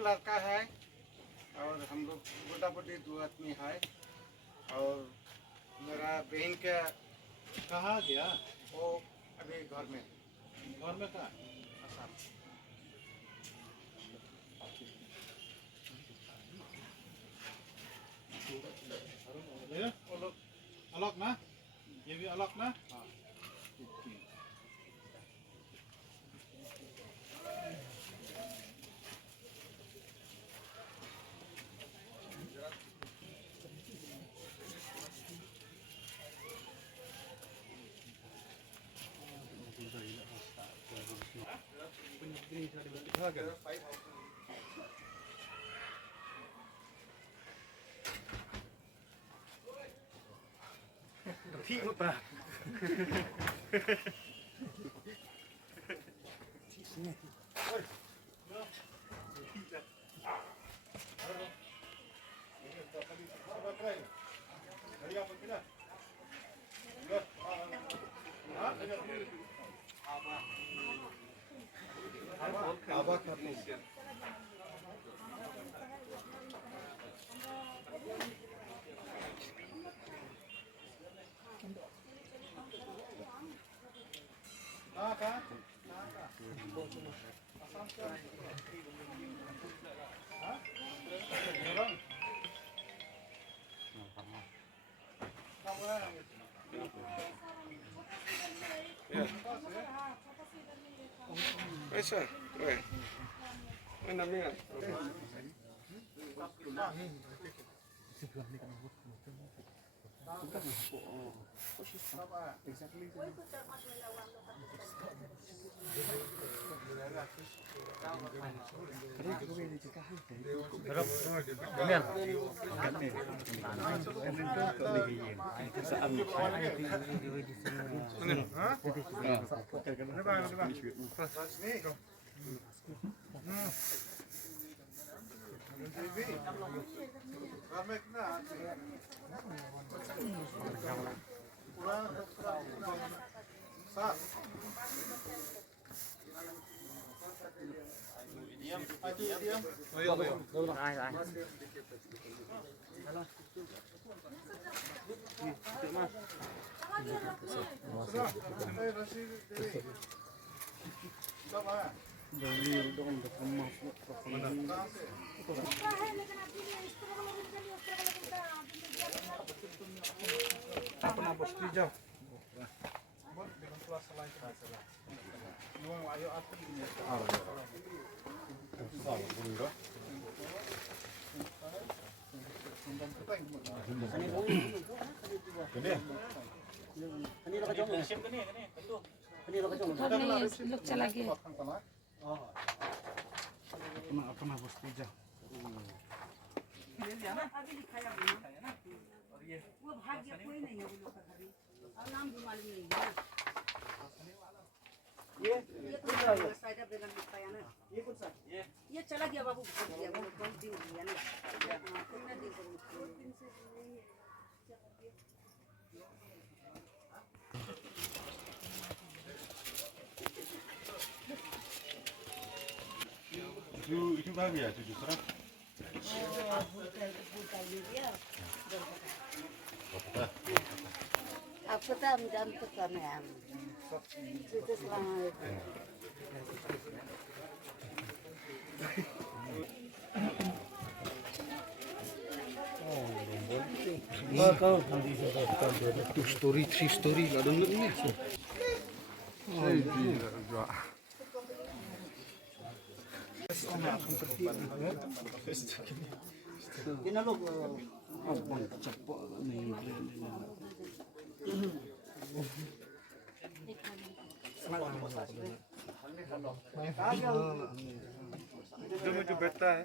लड़का है और हम लोग बुढ़ा बुढ़ी 2 आदमी है। और मेरा बहन का कहाँ गया? वो अभी घर में कहाँ? आसाम। ये अलग ना? ये भी अलग ना? हाँ। ठीक होता Eso, bueno. Bueno, mira. Apa bos hijau? लोग चला गया अपना बस हijau. वो भाग्य कोई नहीं है वो लोग का घरी और नाम भी मालूम नहीं है ये कौन सा साइड पे रंग पाया ना ये चला गया बाबू भूल गया वो कौन दिन गया ना हां कितने दिन से दो दिन से नहीं है Itu bagus ya itu serap. Apa tak menjam tekan ya? Itu selama Two story, 3 story, nggak ada lebihnya. जो बैठता है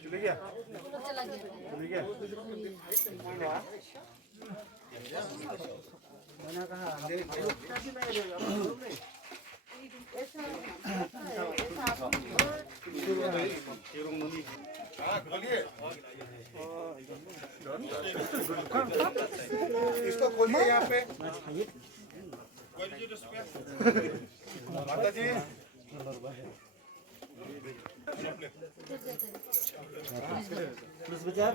चले गया इसको खोलिए यहाँ पे माता जी पुलिस बाजार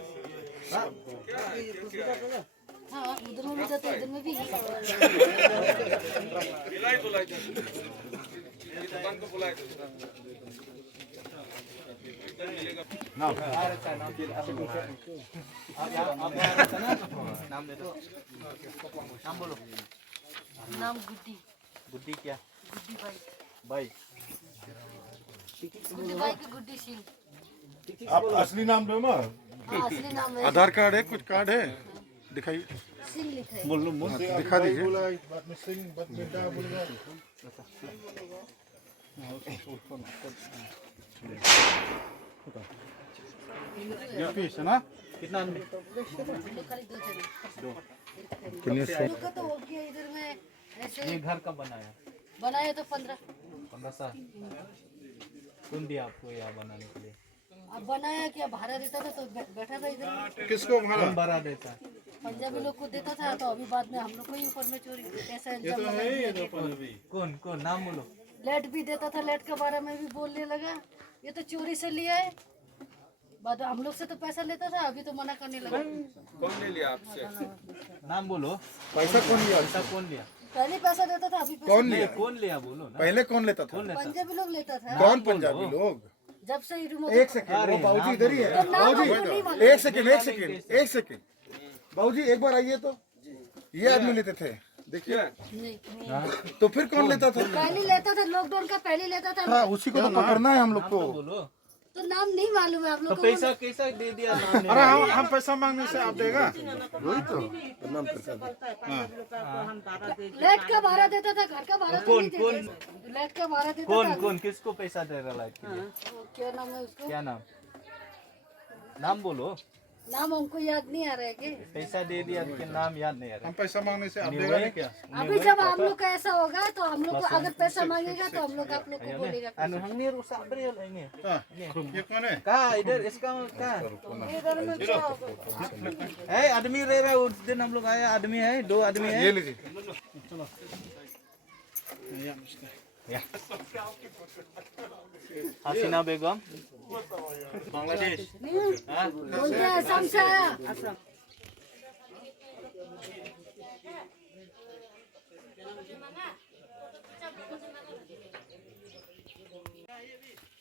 हाँ उधर में भी जाते हैं इधर में भी नाम बोलो नाम गुड्डी गुड्डी क्या गुड्डी बाई भाई गुड्डी बाई की गुड्डी सिंह आप असली नाम दो ना। हाँ असली नाम है आधार कार्ड है, कुछ कार्ड है, दिखाइए, सिंह लिखा है दिखा दीजिए। बाद में सिंह बाद में डा बोलेगा। ये पीस है ना कितना आदमी खाली दो जने पुण्य का तो हो गया इधर में ऐसे ये घर कब बनाया बनाया तो 15 साल कौन दिया आपको यहाँ बनाने के लिए अब बनाया क्या भाड़ा देता था तो बैठा था इधर किसको मारा? कौन भरा देता पंजाबी लोग को देता था तो अभी बाद में हम लोग को ही ऊपर में चोरी ऐसा इल्जाम लगा दिया। कौन कौन नाम बोलो लेट भी देता था लेट के बारे में भी बोलने लगा ये तो चोरी से लिया है बाद हम लोग से तो पैसा लेता था अभी तो मना करने लगा कौन ले लिया आपसे? नाम बोलो पैसा कौन लिया? पैसा कौन लिया पहले पैसा देता था अभी पैसा कौन लिया? कौन लिया बोलो ना पहले कौन लेता था? कौन लेता पंजाबी लोग लेता था कौन पंजाबी लोग? जब से ही रिमोट एक सेकंड, वो बाबूजी इधर ही है। तो नाम बाबूजी हमको नहीं मालूम। एक सेकंड, एक सेकंड, एक सेकंड। बाबूजी एक बार आइए तो। ये आदमी लेते थे, देखिए। नहीं तो फिर कौन लेता था? पहले लेता था लॉकडाउन का पहले लेता था हाँ, उसी को तो पकड़ना है हम लोग को। बोलो तो नाम नहीं मालूम है आप तो लोग को पैसा कैसा दे दिया नाम नहीं अरे हम पैसा मांगने से आप देगा? वही तो। लेट का भाड़ा देता था घर का भाड़ा तो कौन नहीं कौन देते लेट का भाड़ा देता कौन था कौन किसको पैसा दे रहा लाइट के लिए क्या नाम है उसको क्या नाम नाम बोलो नाम हमको याद नहीं आ रहा है कि पैसा दे दिया कि नाम याद नहीं आ रहा हम पैसा मांगने से आप नहीं देगा? हुआ है क्या अभी जब हम लोग का ऐसा होगा तो हम लोग को अगर पैसा मांगेगा तो हम लोग आप लोग को बोलेगा anu hang ni rusak beri lah ini हाँ, ये कौन है? kah इधर इसका kah इधर में क्या होगा है आदमी रह रहा है उस दिन हम लोग आए आदमी है 2 आदमी है ये लीजिए। हसीना बेगम बांग्लादेश हाँ बोलते हैं असम से आया Assam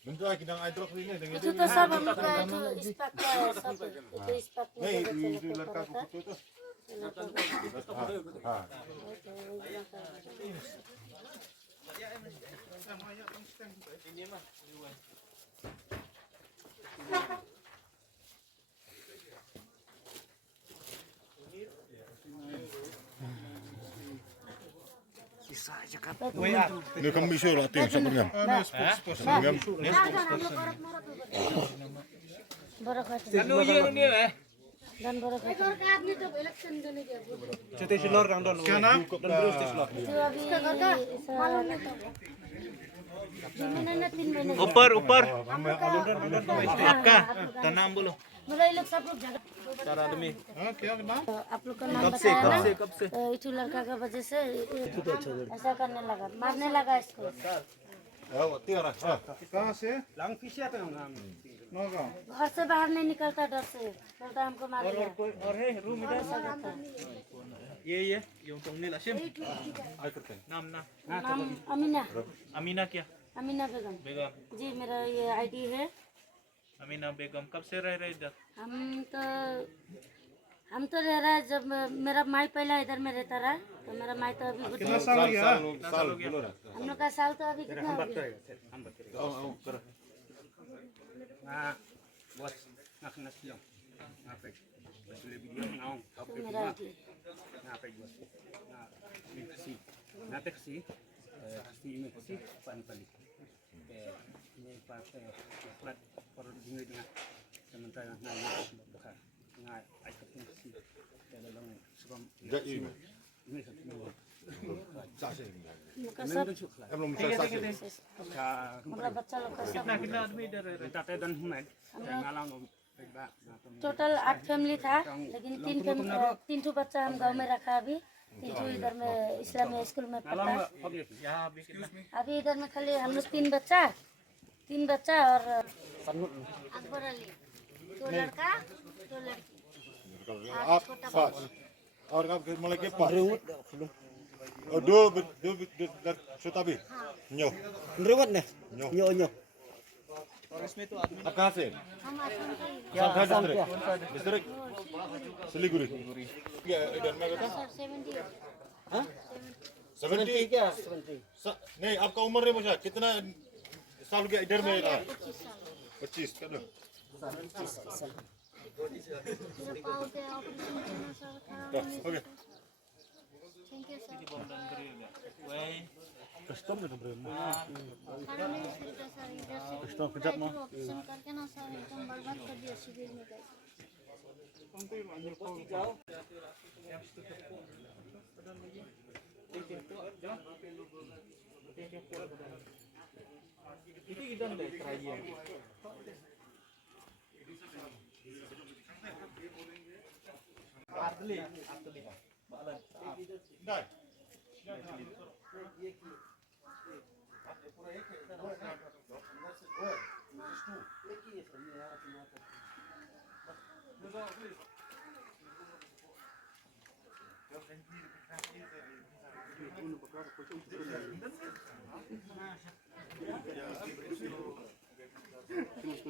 Bentuk lagi dengan hidrok ini dengan itu तो सब हम लोग का itu ispak का है सब itu ispak में itu lelaka kuku itu. हाँ, ini kami bisa latih sebenarnya. Sebenarnya. बरकत anu ye ni eh dan बरकत का आपने तो इलेक्शन देने के क्या नाम? जो अभी मालूम नहीं तो 2 महीने ना 3 महीने ऊपर ऊपर आपका तो नाम बोलो मेरा ये लोग सब लोग झगड़ा 4 आदमी हाँ, क्या नाम? आप लोग का नाम कब से बताया ना कब से तो इटू लड़का का वजह से ऐसा करने लगा मारने लगा इसको कहाँ से? नौगांव। घर से बाहर नहीं निकलता डर से बोलता हमको मारेगा और है रूम इधर ये yung tong nila sim नाम नाम नाम अमीना अमीना क्या अमीना बेगम बेगम जी मेरा ये आईडी है अमीना बेगम कब से रह रहे इधर हम तो रह रहा है जब मेरा माई पहला इधर में रहता रहा तो मेरा माई तो अभी कितना साल हो गया? हम लोग का साल तो अभी कितना हो गया तो मेरा आईडी उनका सब मतलब बच्चा लोग का सब कितना आदमी इधर रह रहे टोटल 8 फैमिली था लेकिन 3 ठो बच्चा हम गांव में रखा अभी तीजू इधर में इस्लामिक स्कूल में पढ़ता है। यहाँ बिकिन अभी इधर में खाली हम लोग तीन बच्चा और अकबर अली, 2 लड़का 2 लड़की। आप पाँच और आप मतलब के पाँच और दो छोटा भी न्यो Rewat nih. न्यो Nyo nyo. और इसमें तो आदमी आप कहाँ से हम आसाम का ही सब डिस्ट्रिक्ट सिलीगुड़ी इधर में बेटा सर 70 Hah? 70 क्या 70? नहीं आपका उम्र नहीं पूछा कितना साल के इधर में रहा 25 साल 25 कर दो मेरा पाँव पे ऑपरेशन करना सर खड़ा होने ओके थैंक यू सर वही कस्टम में खड़ा नहीं सकता सर इधर से कस्टम खिंचात ना ऑपरेशन करके ना सर एकदम बर्बाद कर दिया शिविर में गए itu kita udah terakhir. Atli. Balan. नहीं Terus